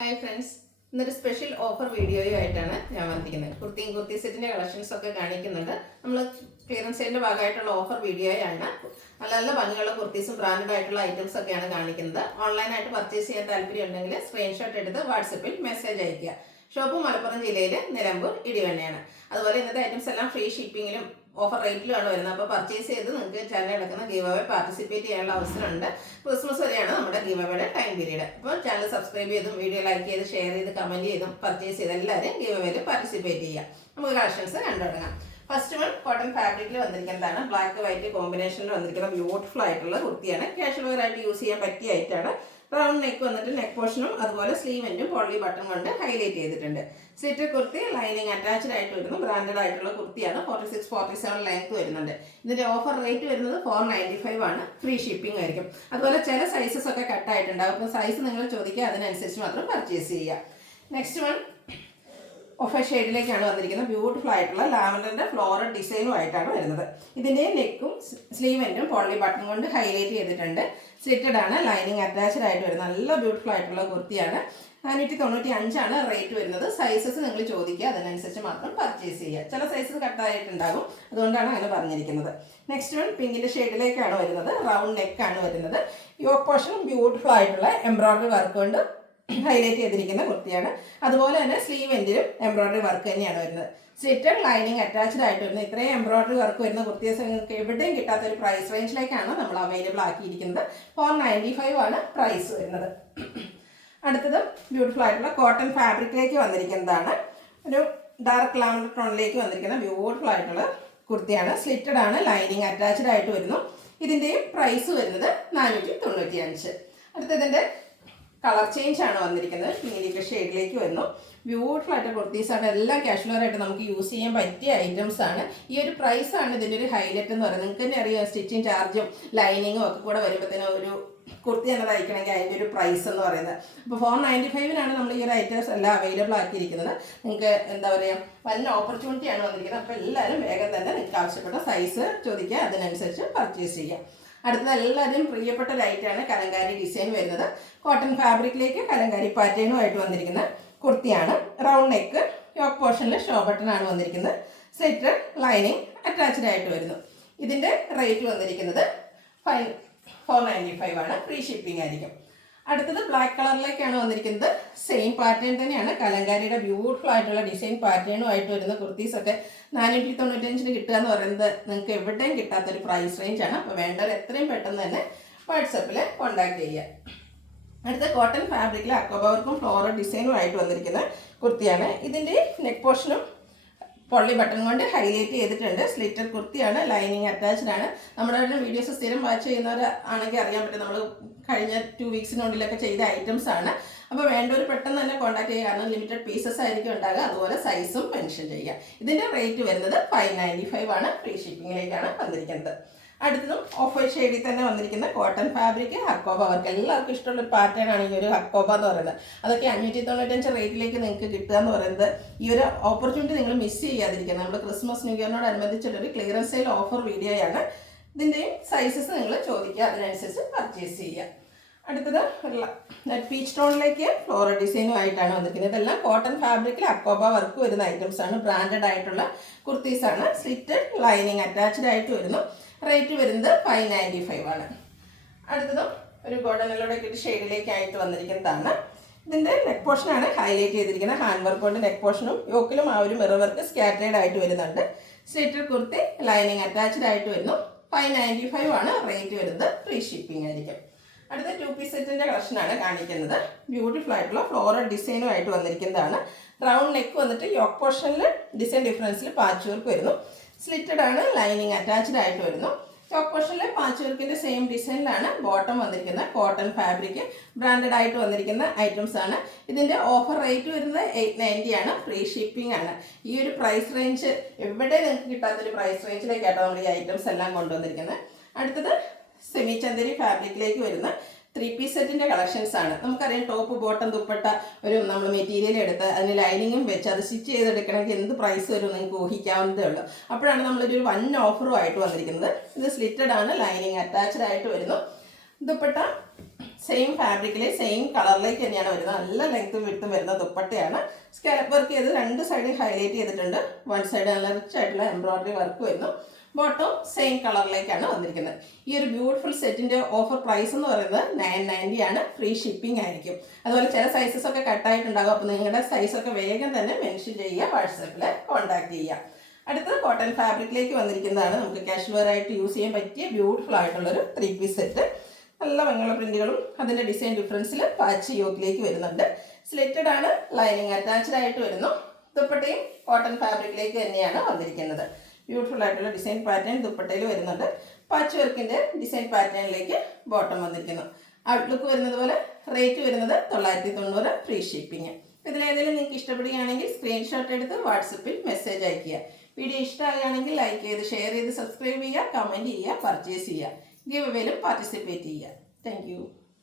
Hi friends, ഇന്നൊരു special offer വീഡിയോയുമായിട്ടാണ് ഞാൻ വന്നിരിക്കുന്നത്. കുർത്തി സെറ്റിൻ്റെ കളക്ഷൻസ് ഒക്കെ കാണിക്കുന്നുണ്ട്. നമ്മൾ ക്ലിയറൻസ് സെയിലിൻ്റെ ഭാഗമായിട്ടുള്ള ഓഫർ വീഡിയോയാണ്. നല്ല നല്ല ഭംഗിയുള്ള കുർത്തീസും ബ്രാൻഡഡ് ആയിട്ടുള്ള ഐറ്റംസ് ഒക്കെയാണ് കാണിക്കുന്നത്. ഓൺലൈനായിട്ട് പർച്ചേസ് ചെയ്യാൻ താല്പര്യം ഉണ്ടെങ്കിൽ സ്ക്രീൻഷോട്ട് എടുത്ത് വാട്സപ്പിൽ മെസ്സേജ് അയയ്ക്കുക. ഷോപ്പ് മലപ്പുറം ജില്ലയിൽ നിലമ്പൂർ ഇടിവണ്ണയാണ്. അതുപോലെ ഇന്നത്തെ ഐറ്റംസ് എല്ലാം ഫ്രീ ഷിപ്പിങ്ങിലും ഓഫർ റേറ്റിലുമാണ് വരുന്നത്. അപ്പോൾ പർച്ചേസ് ചെയ്ത് നിങ്ങൾക്ക് ചാനൽ നടക്കുന്ന ഗീവ് അവേ പാർട്ടിസിപ്പേറ്റ് ചെയ്യാനുള്ള അവസരമുണ്ട്. ക്രിസ്മസ് വരെയാണ് നമ്മുടെ ഗീവ് അവയുടെ ടൈം പീരീഡ്. അപ്പോൾ ചാനൽ സബ്സ്ക്രൈബ് ചെയ്തും വീഡിയോ ലൈക്ക് ചെയ്ത് ഷെയർ ചെയ്ത് കമൻറ്റ് ചെയ്തും പർച്ചേസ് ചെയ്ത് എല്ലാവരും ഗീവ് അവേയിൽ പാർട്ടിസിപ്പേറ്റ് ചെയ്യാം. നമുക്ക് കളക്ഷൻസ് കണ്ടു തുടങ്ങാം. ഫസ്റ്റ് വൺ കോട്ടൺ ഫാബ്രിക്കിൽ വന്നിരിക്കുന്നതാണ്. ബ്ലാക്ക് വൈറ്റ് കോമ്പിനേഷനിൽ വന്നിരിക്കുന്ന ബ്യൂട്ടിഫുൾ ആയിട്ടുള്ള കുർത്തിയാണ്. കാഷ്വൽ വെയർ ആയിട്ട് യൂസ് ചെയ്യാൻ പറ്റിയ ഐറ്റാണ്. റൗണ്ട് നെക്ക് വന്നിട്ട് നെക്ക് പോർഷനും അതുപോലെ സ്ലീവെന്റും പോളി ബട്ടൺ കൊണ്ട് ഹൈലൈറ്റ് ചെയ്തിട്ടുണ്ട്. സ്ലിറ്റ് കുർത്തി ലൈനിങ് അറ്റാച്ച്ഡ് ആയിട്ട് വരുന്നു. ബ്രാൻഡഡ് ആയിട്ടുള്ള കുർത്തിയാണ്. 46-47 ലെങ്ത് വരുന്നുണ്ട്. ഇതിന്റെ ഓഫർ റേറ്റ് വരുന്നത് 495 ആണ്. ഫ്രീ ഷിപ്പിംഗ് ആയിരിക്കും. അതുപോലെ ചില സൈസസ് ഒക്കെ കട്ട് ആയിട്ടുണ്ടാകും. അപ്പോൾ സൈസ് നിങ്ങൾ ചോദിക്കുക, അതിനനുസരിച്ച് മാത്രം പർച്ചേസ് ചെയ്യുക. നെക്സ്റ്റ് വൺ ഓഫ് ഷെയ്ഡിലേക്കാണ് വന്നിരിക്കുന്നത്. ബ്യൂട്ടിഫുൾ ആയിട്ടുള്ള ലാവൻഡറിന്റെ ഫ്ലോറൽ ഡിസൈനും ആയിട്ടാണ് വരുന്നത്. ഇതിന്റെ നെക്കും സ്ലീവെന്റും പോളി ബട്ടൺ കൊണ്ട് ഹൈലൈറ്റ് ചെയ്തിട്ടുണ്ട്. സ്ലിറ്റഡ് ആണ്. ലൈനിങ് അറ്റാച്ച്ഡ് ആയിട്ട് വരുന്നത്. നല്ല ബ്യൂട്ടിഫുൾ ആയിട്ടുള്ള കുർത്തിയാണ്. 495 റേറ്റ് വരുന്നത്. സൈസസ് നിങ്ങൾ ചോദിക്കുക, അതിനനുസരിച്ച് മാത്രം പർച്ചേസ് ചെയ്യുക. ചില സൈസസ് കട്ടായിട്ടുണ്ടാകും, അതുകൊണ്ടാണ് അങ്ങനെ പറഞ്ഞിരിക്കുന്നത്. നെക്സ്റ്റ് വൺ പിങ്കിന്റെ ഷെയ്ഡിലേക്കാണ് വരുന്നത്. റൗണ്ട് നെക്കാണ് വരുന്നത്. യോക്ക് പോർഷൻ ബ്യൂട്ടിഫുൾ ആയിട്ടുള്ള എംബ്രോയിഡറി വർക്ക് കൊണ്ട് ഹൈലൈറ്റ് ചെയ്തിരിക്കുന്ന കുർത്തിയാണ്. അതുപോലെ തന്നെ സ്ലീവെന്റിലും എംബ്രോയിഡറി വർക്ക് തന്നെയാണ് വരുന്നത്. സ്ലിറ്റഡ് ലൈനിങ് അറ്റാച്ച്ഡ് ആയിട്ട് വരുന്നത്. ഇത്രയും എംബ്രോയിഡറി വർക്ക് വരുന്ന കുർത്തീസ് നിങ്ങൾക്ക് എവിടെയും കിട്ടാത്ത ഒരു പ്രൈസ് റേഞ്ചിലേക്കാണ് നമ്മൾ അവൈലബിൾ ആക്കിയിരിക്കുന്നത്. 495 ആണ് പ്രൈസ് വരുന്നത്. അടുത്തത് ബ്യൂട്ടിഫുൾ ആയിട്ടുള്ള കോട്ടൺ ഫാബ്രിക്കിലേക്ക് വന്നിരിക്കുന്നതാണ്. ഒരു ഡാർക്ക് ലാവൻഡർ ടോണിലേക്ക് വന്നിരിക്കുന്ന ബ്യൂട്ടിഫുൾ ആയിട്ടുള്ള കുർത്തിയാണ്. സ്ലിറ്റഡ് ആണ്. ലൈനിങ് അറ്റാച്ച്ഡ് ആയിട്ട് വരുന്നു. ഇതിൻ്റെയും പ്രൈസ് വരുന്നത് 495. അടുത്തതിൻ്റെ കളർ ചേഞ്ച് ആണ് വന്നിരിക്കുന്നത്. പിങ്കിലേക്ക് ഷെയ്ഡിലേക്ക് വരുന്നു. ബ്യൂട്ടിഫുൾ ആയിട്ട് കുർത്തീസാണ്. എല്ലാം കാഷ്വൽ ആയിട്ട് നമുക്ക് യൂസ് ചെയ്യാൻ പറ്റിയ ഐറ്റംസ് ആണ്. ഈ ഒരു പ്രൈസാണ് ഇതിൻ്റെ ഒരു ഹൈലൈറ്റ് എന്ന് പറയുന്നത്. നിങ്ങൾക്ക് തന്നെ അറിയാം, സ്റ്റിച്ചിങ് ചാർജും ലൈനിങ്ങും ഒക്കെ കൂടെ വരുമ്പോഴത്തേനും ഒരു കുർത്തി തന്നെ തയ്ക്കണമെങ്കിൽ അതിൻ്റെ ഒരു പ്രൈസ് എന്ന് പറയുന്നത്. അപ്പോൾ 495 നമ്മൾ ഈ ഒരു ഐറ്റംസ് എല്ലാം അവൈലബിൾ ആക്കിയിരിക്കുന്നത്. നിങ്ങൾക്ക് എന്താ പറയുക, വല്ല ഓപ്പർച്യൂണിറ്റിയാണ് വന്നിരിക്കുന്നത്. അപ്പോൾ എല്ലാവരും വേഗം തന്നെ നിങ്ങൾക്ക് ആവശ്യപ്പെട്ട സൈസ് ചോദിക്കുക, അതിനനുസരിച്ച് പർച്ചേസ് ചെയ്യാം. അടുത്തത് എല്ലാവരും പ്രിയപ്പെട്ട ലൈറ്റാണ് കലങ്കാരി ഡിസൈൻ വരുന്നത്. കോട്ടൺ ഫാബ്രിക്കിലേക്ക് കലങ്കാരി പാറ്റേണുമായിട്ട് വന്നിരിക്കുന്ന കുർത്തിയാണ്. റൗണ്ട് നെക്ക്, യോക്ക് പോർഷനിൽ ഷോ ബട്ടൺ ആണ് വന്നിരിക്കുന്നത്. സ്ലിറ്റഡ് ലൈനിങ് അറ്റാച്ച്ഡ് ആയിട്ട് വരുന്നു. ഇതിൻ്റെ റേറ്റ് വന്നിരിക്കുന്നത് 495 ആണ്. ഫ്രീ ഷിപ്പിംഗ് ആയിരിക്കും. അടുത്തത് ബ്ലാക്ക് കളറിലേക്കാണ് വന്നിരിക്കുന്നത്. സെയിം പാറ്റേൺ തന്നെയാണ്. കലങ്കാരിയുടെ ബ്യൂട്ടിഫുൾ ആയിട്ടുള്ള ഡിസൈൻ പാറ്റേണുമായിട്ട് വരുന്ന കുർത്തീസൊക്കെ 495 കിട്ടുക എന്ന് പറയുന്നത് നിങ്ങൾക്ക് എവിടെയും കിട്ടാത്തൊരു പ്രൈസ് റേഞ്ചാണ്. അപ്പോൾ വേണ്ടവർ എത്രയും പെട്ടെന്ന് തന്നെ വാട്സപ്പിൽ കോൺടാക്ട് ചെയ്യുക. അടുത്ത കോട്ടൺ ഫാബ്രിക്കിൽ അക്കോബ വർക്കും ഫ്ലോറൽ ഡിസൈനും ആയിട്ട് വന്നിരിക്കുന്ന കുർത്തിയാണ്. ഇതിൻ്റെ നെക്ക് പോർഷനും പൊള്ളി ബട്ടൺ കൊണ്ട് ഹൈലൈറ്റ് ചെയ്തിട്ടുണ്ട്. സ്ലിറ്റഡ് കുർത്തിയാണ്. ലൈനിങ് അറ്റാച്ച്ഡ് ആണ്. നമ്മുടെ വീഡിയോസ് സ്ഥിരം വാച്ച് ചെയ്യുന്നവർ ആണെങ്കിൽ അറിയാൻ പറ്റും, നമ്മൾ കഴിഞ്ഞ 2 വീക്സിനുള്ളിലൊക്കെ ചെയ്ത ഐറ്റംസ് ആണ്. അപ്പോൾ വേണ്ടവർ പെട്ടെന്ന് തന്നെ കോൺടാക്ട് ചെയ്യുക, കാരണം ലിമിറ്റഡ് പീസസ് ആയിരിക്കും ഉണ്ടാകുക. അതുപോലെ സൈസും മെൻഷൻ ചെയ്യുക. ഇതിൻ്റെ റേറ്റ് വരുന്നത് 595 ആണ്. ഫ്രീ ഷിപ്പിങ്ങിലേക്കാണ് വന്നിരിക്കുന്നത്. അടുത്തതും ഓഫ് വൈറ്റ് ഷെയ്ഡിൽ തന്നെ വന്നിരിക്കുന്ന കോട്ടൺ ഫാബ്രിക് ഹക്കോബ വർക്ക്. എല്ലാവർക്കും ഇഷ്ടമുള്ള ഒരു പാറ്റേൺ ആണ് ഈ ഒരു ഹക്കോബ എന്ന് പറയുന്നത്. അതൊക്കെ 595 റേറ്റിലേക്ക് നിങ്ങൾക്ക് കിട്ടുക എന്ന് പറയുന്നത്. ഈ ഒരു ഓപ്പർച്യൂണിറ്റി നിങ്ങൾ മിസ് ചെയ്യാതിരിക്കുക. നമ്മൾ ക്രിസ്മസ് ന്യൂ ഇയറിനോടനുബന്ധിച്ചിട്ടൊരു ക്ലിയറൻസ് സെയിൽ ഓഫർ വീഡിയോയാണ്. ഇതിൻ്റെയും സൈസസ് നിങ്ങൾ ചോദിക്കുക, അതിനനുസരിച്ച് പർച്ചേസ് ചെയ്യുക. അടുത്തത് പീച്ച് ടോണിലേക്ക് ഫ്ലോറൽ ഡിസൈനുമായിട്ടാണ് വന്നിരിക്കുന്നത്. ഇതെല്ലാം കോട്ടൺ ഫാബ്രിക്കിൽ അക്കോബ വർക്ക് വരുന്ന ഐറ്റംസ് ആണ്. ബ്രാൻഡഡ് ആയിട്ടുള്ള കുർത്തീസാണ്. സ്ലിറ്റഡ് ലൈനിങ് അറ്റാച്ച്ഡ് ആയിട്ട് വരുന്നു. റേറ്റ് വരുന്നത് 595 ആണ്. അടുത്തതും ഒരു ഗോൾഡൻ യെല്ലോയുടെ ഷെയ്ഡിലേക്കായിട്ട് വന്നിരിക്കുന്നതാണ്. ഇതിൻ്റെ നെക്ക് പോർഷനാണ് ഹൈലൈറ്റ് ചെയ്തിരിക്കുന്നത്. ഹാൻഡ് വർക്ക് കൊണ്ട് നെക്ക് പോർഷനും യോക്കിലും ആ ഒരു മിറർ വർക്ക് സ്കാറ്റേഡ് ആയിട്ട് വരുന്നുണ്ട്. സ്ലിറ്റഡ് കുർത്തി ലൈനിങ് അറ്റാച്ച്ഡ് ആയിട്ട് വരുന്നു. 595 ആണ് റേറ്റ് വരുന്നത്. ഫ്രീ ഷിപ്പിംഗ് ആയിരിക്കും. അടുത്ത 2 പീസ് സെറ്റിൻ്റെ കളക്ഷനാണ് കാണിക്കുന്നത്. ബ്യൂട്ടിഫുൾ ആയിട്ടുള്ള ഫ്ലോറൽ ഡിസൈനുമായിട്ട് വന്നിരിക്കുന്നതാണ്. റൗണ്ട് നെക്ക് വന്നിട്ട് യോക്ക് പോർഷനിൽ ഡിസൈൻ ഡിഫറൻസിൽ പാച്ച് വർക്ക് വരുന്നു. സ്ലിറ്റഡ് ആണ്. ലൈനിങ് അറ്റാച്ച്ഡ് ആയിട്ട് വരുന്നു. യോക്ക് പോർഷനിലെ പാച്ച് വർക്കിൻ്റെ സെയിം ഡിസൈനിലാണ് ബോട്ടം വന്നിരിക്കുന്നത്. കോട്ടൺ ഫാബ്രിക് ബ്രാൻഡഡ് ആയിട്ട് വന്നിരിക്കുന്ന ഐറ്റംസ് ആണ്. ഇതിൻ്റെ ഓഫർ റേറ്റ് വരുന്നത് 890 ആണ്. ഫ്രീ ഷിപ്പിംഗ് ആണ്. ഈ ഒരു പ്രൈസ് റേഞ്ച് എവിടെ നിങ്ങൾക്ക് കിട്ടാത്തൊരു പ്രൈസ് റേഞ്ചിലേക്കാട്ടോ നമ്മൾ ഈ ഐറ്റംസ് എല്ലാം കൊണ്ടുവന്നിരിക്കുന്നത്. അടുത്തത് സെമി ചന്ദേരി ഫാബ്രിക്കിലേക്ക് വരുന്ന 3 പീസ് സെറ്റിൻ്റെ കളക്ഷൻസ് ആണ്. നമുക്കറിയാം, ടോപ്പ് ബോട്ടം ദുപ്പട്ട ഒരു നമ്മൾ മെറ്റീരിയൽ എടുത്ത് അതിന് ലൈനിങ്ങും വെച്ച് അത് സ്റ്റിച്ച് ചെയ്തെടുക്കണമെങ്കിൽ എന്ത് പ്രൈസ് വരും നിങ്ങൾക്ക് ഊഹിക്കാവുന്നതേ ഉള്ളൂ. അപ്പോഴാണ് നമ്മളൊരു വൺ ഓഫറുമായിട്ട് വന്നിരിക്കുന്നത്. ഇത് സ്ലിറ്റഡ് ആണ്. ലൈനിങ് അറ്റാച്ച്ഡ് ആയിട്ട് വരുന്നു. ദുപ്പട്ട സെയിം ഫാബ്രിക്കിൽ സെയിം കളറിലേക്ക് തന്നെയാണ് വരുന്നത്. നല്ല ലെങ്ത്തും വിഡ്ത്തും വരുന്ന ദുപ്പട്ടയാണ്. സ്കാലപ്പ് വർക്ക് ചെയ്ത് രണ്ട് സൈഡിൽ ഹൈലൈറ്റ് ചെയ്തിട്ടുണ്ട്. വൺ സൈഡ് നല്ല റിച്ച് ആയിട്ടുള്ള എംബ്രോയിഡറി വർക്ക് വരുന്നു. ബോട്ടം സെയിം കളറിലേക്കാണ് വന്നിരിക്കുന്നത്. ഈ ഒരു ബ്യൂട്ടിഫുൾ സെറ്റിൻ്റെ ഓഫർ പ്രൈസ് എന്ന് പറയുന്നത് 990 ആണ്. ഫ്രീ ഷിപ്പിംഗ് ആയിരിക്കും. അതുപോലെ ചില സൈസസ് ഒക്കെ കട്ടായിട്ടുണ്ടാകും. അപ്പോൾ നിങ്ങളുടെ സൈസൊക്കെ വേഗം തന്നെ മെൻഷൻ ചെയ്യുക, വാട്സാപ്പിൽ കോൺടാക്ട് ചെയ്യുക. അടുത്തത് കോട്ടൺ ഫാബ്രിക്കിലേക്ക് വന്നിരിക്കുന്നതാണ്. നമുക്ക് കാഷ്വൽ ആയിട്ട് യൂസ് ചെയ്യാൻ പറ്റിയ ബ്യൂട്ടിഫുൾ ആയിട്ടുള്ളൊരു 3 പീസ് സെറ്റ്. നല്ല ഭംഗിയുള്ള പ്രിന്റുകളും അതിൻ്റെ ഡിസൈൻ ഡിഫറൻസിൽ പാച്ച് യോക്കിലേക്ക് വരുന്നുണ്ട്. സ്ലിറ്റഡ് ആണ്, ലൈനിങ് അറ്റാച്ച്ഡ് ആയിട്ട് വരുന്നു. ദുപ്പട്ടയും കോട്ടൺ ഫാബ്രിക്കിലേക്ക് തന്നെയാണ് വന്നിരിക്കുന്നത്. ബ്യൂട്ടിഫുൾ ആയിട്ടുള്ള ഡിസൈൻ പാറ്റേൺ ദുപ്പട്ടയിൽ വരുന്നുണ്ട്. പാച്ച് വർക്കിൻ്റെ ഡിസൈൻ പാറ്റേണിലേക്ക് ബോട്ടം വന്നിരിക്കുന്നു. ഔട്ട്ലുക്ക് വരുന്നത് പോലെ റേറ്റ് വരുന്നത് 990, ഫ്രീ ഷിപ്പിംഗ്. ഇതിലേതെങ്കിലും നിങ്ങൾക്ക് ഇഷ്ടപ്പെടുകയാണെങ്കിൽ സ്ക്രീൻഷോട്ട് എടുത്ത് വാട്സപ്പിൽ മെസ്സേജ് അയയ്ക്കുക. വീഡിയോ ഇഷ്ടമാകുകയാണെങ്കിൽ ലൈക്ക് ചെയ്ത്, ഷെയർ ചെയ്ത്, സബ്സ്ക്രൈബ് ചെയ്യുക, കമൻറ്റ് ചെയ്യുക, പർച്ചേസ് ചെയ്യുക. ഗിവ് അവേയിലും പാർട്ടിസിപ്പേറ്റ് ചെയ്യുക. Thank you.